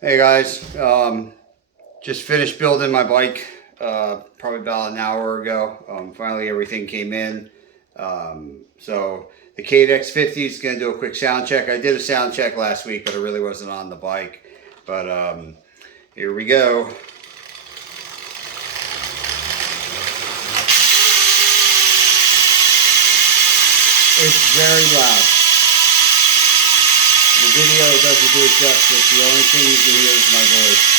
Hey guys, just finished building my bike probably about an hour ago. Finally everything came in. So the Cadex 50 is going to do a quick sound check. I did a sound check last week, but it really wasn't on the bike. But here we go. It's very loud. The video doesn't do it justice. The only thing you can hear is my voice.